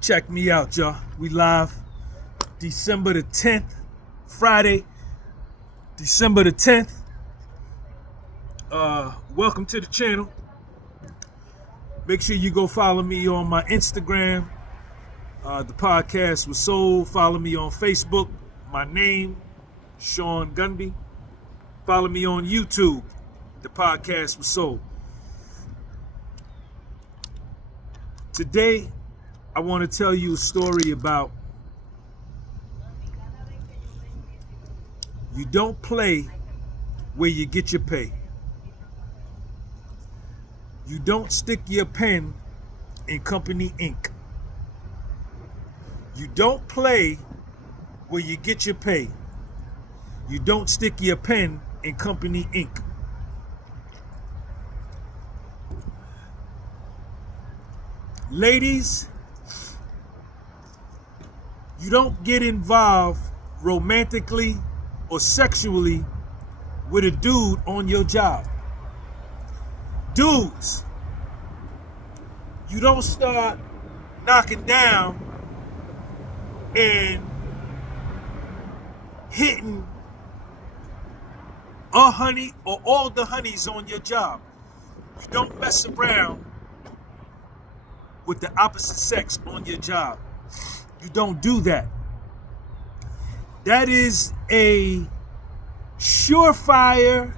Check me out, y'all. We live December the 10th, Friday, December the 10th. Welcome to the channel. Make sure you go follow me on my Instagram, the podcast with Soul. Follow me on Facebook, my name, Sean Gunby. Follow me on YouTube, the podcast with Soul. Today, I want to tell you a story about you don't play where you get your pay. You don't stick your pen in company ink. You don't play where you get your pay. You don't stick your pen in company ink. Ladies, you don't get involved romantically or sexually with a dude on your job. Dudes, you don't start knocking down and hitting a honey or all the honeys on your job. You don't mess around with the opposite sex on your job. You don't do that. That is a surefire,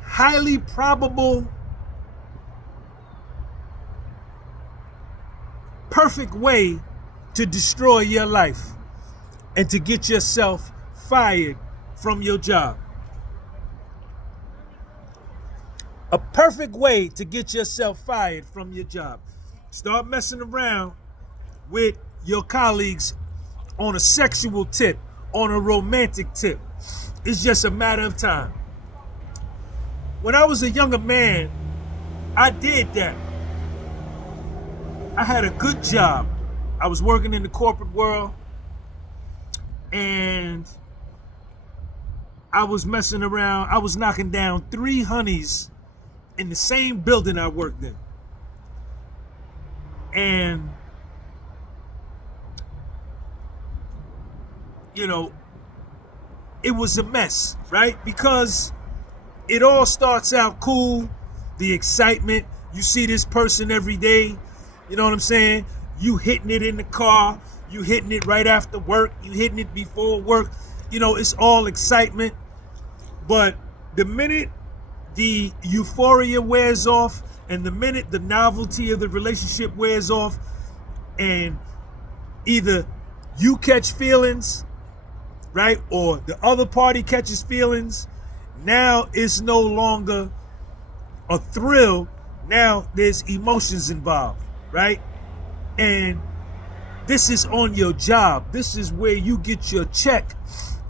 highly probable, perfect way to destroy your life and to get yourself fired from your job. A perfect way to get yourself fired from your job. Start messing around with your colleagues on a sexual tip, on a romantic tip. It's just a matter of time. When I was a younger man, I did that. I had a good job. I was working in the corporate world, and I was messing around. I was knocking down 3 honeys in the same building I worked in. And, you know, it was a mess, right? Because it all starts out cool, the excitement. You see this person every day, you know what I'm saying? You hitting it in the car, you hitting it right after work, you hitting it before work. You know, it's all excitement. But the minute the euphoria wears off, and the minute the novelty of the relationship wears off, and either you catch feelings, right, or the other party catches feelings, now it's no longer a thrill. Now there's emotions involved, right? And this is on your job. This is where you get your check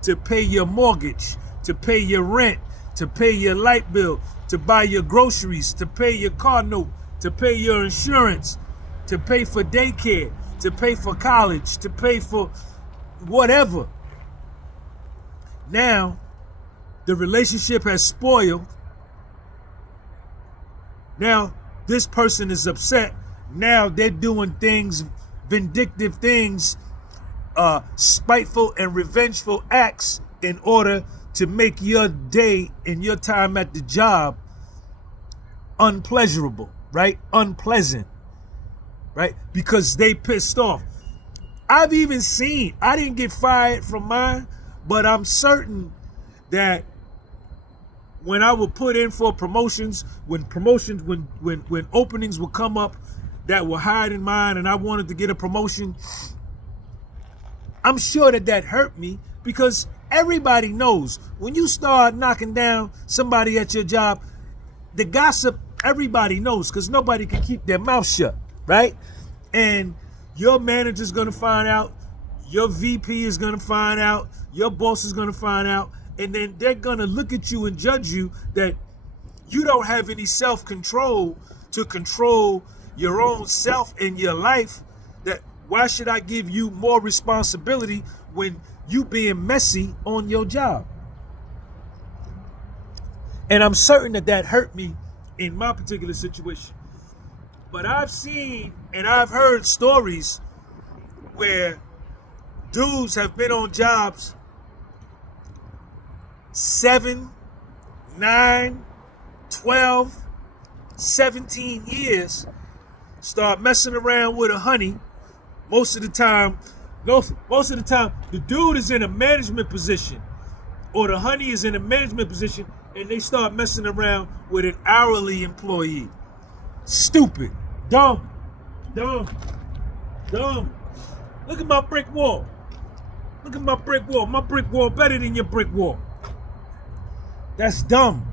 to pay your mortgage, to pay your rent, to pay your light bill, to buy your groceries, to pay your car note, to pay your insurance, to pay for daycare, to pay for college, to pay for whatever. Now, the relationship has spoiled. Now, this person is upset. Now they're doing things, vindictive things, spiteful and revengeful acts in order to make your day and your time at the job unpleasurable, right? Unpleasant, right? Because they pissed off. I've even seen, I didn't get fired from mine, but I'm certain that when I would put in for promotions, when openings would come up that were higher than mine and I wanted to get a promotion, I'm sure that hurt me, because everybody knows when you start knocking down somebody at your job, the gossip, everybody knows, because nobody can keep their mouth shut, right? And your manager's gonna find out, your VP is gonna find out, your boss is gonna find out, and then they're gonna look at you and judge you that you don't have any self-control to control your own self and your life. That why should I give you more responsibility when you being messy on your job? And I'm certain that hurt me in my particular situation. But I've seen and I've heard stories where dudes have been on jobs 7, 9, 12, 17 years, start messing around with a honey. Most of the time, the dude is in a management position or the honey is in a management position and they start messing around with an hourly employee. Stupid. Dumb. Look at my brick wall. My brick wall better than your brick wall. That's dumb.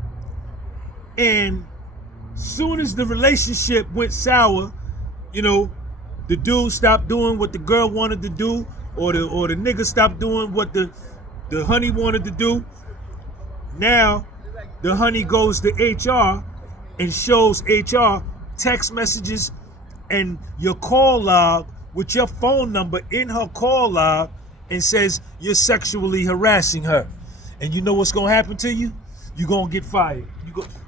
And soon as the relationship went sour, the dude stopped doing what the girl wanted to do, or the nigga stopped doing what the honey wanted to do. Now the honey goes to HR and shows HR text messages and your call log with your phone number in her call log and says you're sexually harassing her. And you know what's gonna happen to you? You're gonna get fired.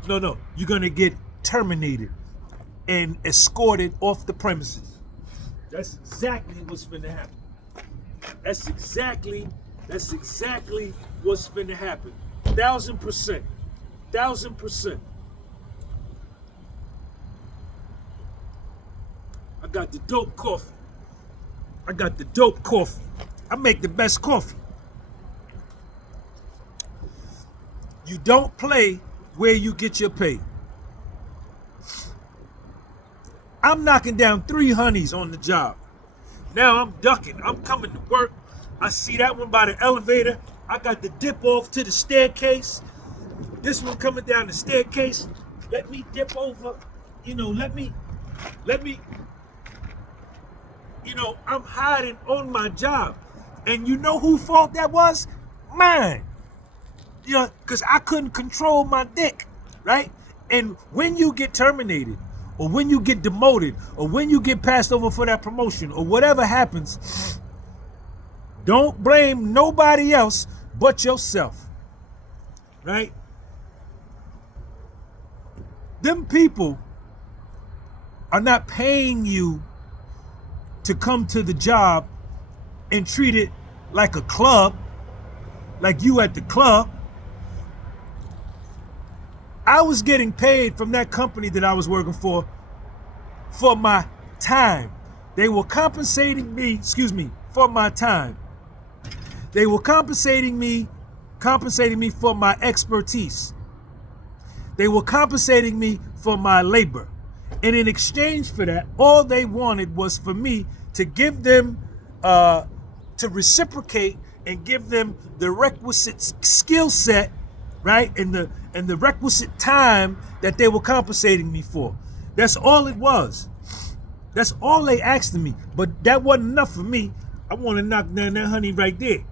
You're gonna get terminated and escorted off the premises. That's exactly what's finna happen. That's exactly what's finna happen. 1,000%. 1,000%. I got the dope coffee. I make the best coffee. You don't play where you get your pay. I'm knocking down 3 honeys on the job. Now I'm ducking. I'm coming to work. I see that one by the elevator. I got to dip off to the staircase. This one coming down the staircase. Let me dip over. Let me. I'm hiding on my job. And you know whose fault that was? Mine. Because I couldn't control my dick, right? And when you get terminated, or when you get demoted, or when you get passed over for that promotion, or whatever happens, don't blame nobody else but yourself, right? Them people are not paying you to come to the job and treat it like a club, like you at the club. I was getting paid from that company that I was working for my time. They were compensating me, for my time. They were compensating me for my expertise. They were compensating me for my labor. And in exchange for that, all they wanted was for me to give them, to reciprocate and give them the requisite skill set, right? And the requisite time that they were compensating me for. That's all it was. That's all they asked of me. But that wasn't enough for me. I want to knock down that honey right there.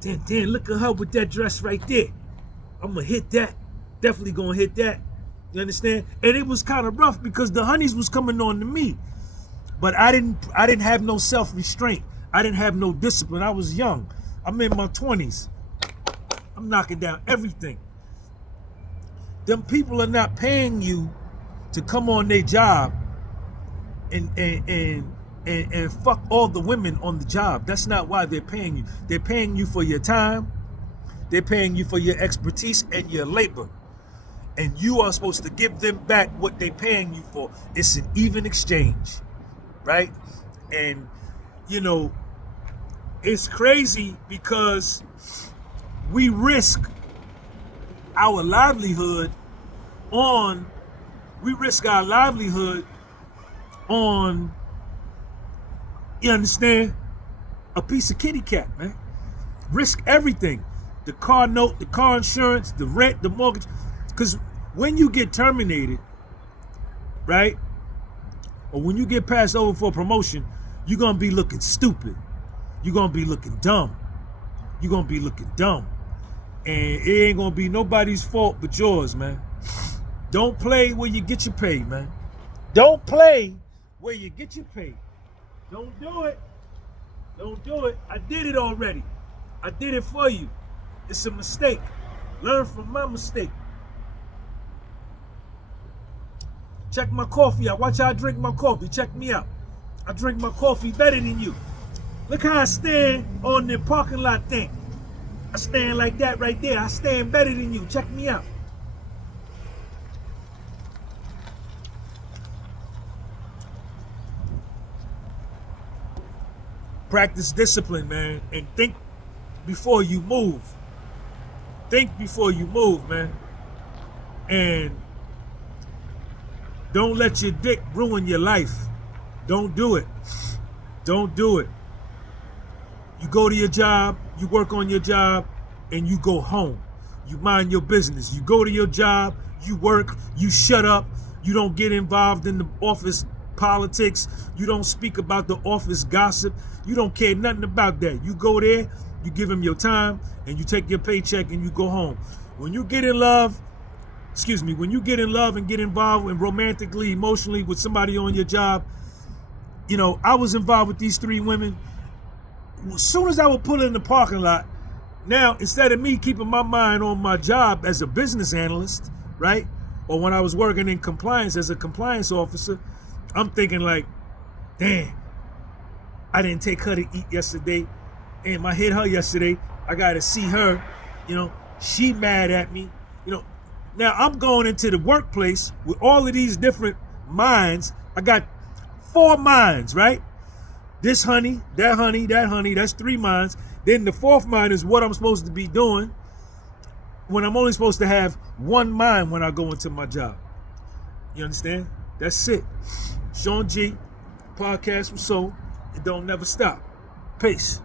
Damn, look at her with that dress right there. I'm going to hit that. Definitely going to hit that. You understand? And it was kind of rough because the honeys was coming on to me. But I didn't have no self-restraint. I didn't have no discipline. I was young. I'm in my 20s. I'm knocking down everything. Them people are not paying you to come on their job and fuck all the women on the job. That's not why they're paying you. They're paying you for your time. They're paying you for your expertise and your labor. And you are supposed to give them back what they're paying you for. It's an even exchange, right? And, it's crazy because we risk our livelihood on, you understand, a piece of kitty cat, man. Risk everything. The car note, the car insurance, the rent, the mortgage. Because when you get terminated, right, or when you get passed over for a promotion, you're going to be looking stupid. You're going to be looking dumb. And it ain't going to be nobody's fault but yours, man. Don't play where you get your pay, man. Don't play where you get your pay. Don't do it. I did it already. I did it for you. It's a mistake. Learn from my mistake. Check my coffee out. Watch how I drink my coffee. Check me out. I drink my coffee better than you. Look how I stand on the parking lot thing. I stand like that right there. I stand better than you. Check me out. Practice discipline, man, and think before you move. Think before you move, man. And don't let your dick ruin your life. Don't do it. Don't do it. You go to your job, you work on your job, and you go home. You mind your business. You go to your job, you work, you shut up, you don't get involved in the office politics, you don't speak about the office gossip, you don't care nothing about that. You go there, you give them your time, and you take your paycheck and you go home. When you get in love, when you get in love and get involved and romantically, emotionally with somebody on your job, you know, I was involved with these 3 women. As soon as I would pull in the parking lot, now, instead of me keeping my mind on my job as a business analyst, right? Or when I was working in compliance as a compliance officer, I'm thinking like, damn, I didn't take her to eat yesterday. Damn, I hit her yesterday. I got to see her. You know, she mad at me. You know, now I'm going into the workplace with all of these different minds. I got 4 minds, right? This honey, that honey, that honey. That's 3 minds. Then the 4th mind is what I'm supposed to be doing when I'm only supposed to have 1 mind when I go into my job. You understand? That's it. Sean G, podcast with Soul. It don't never stop. Peace.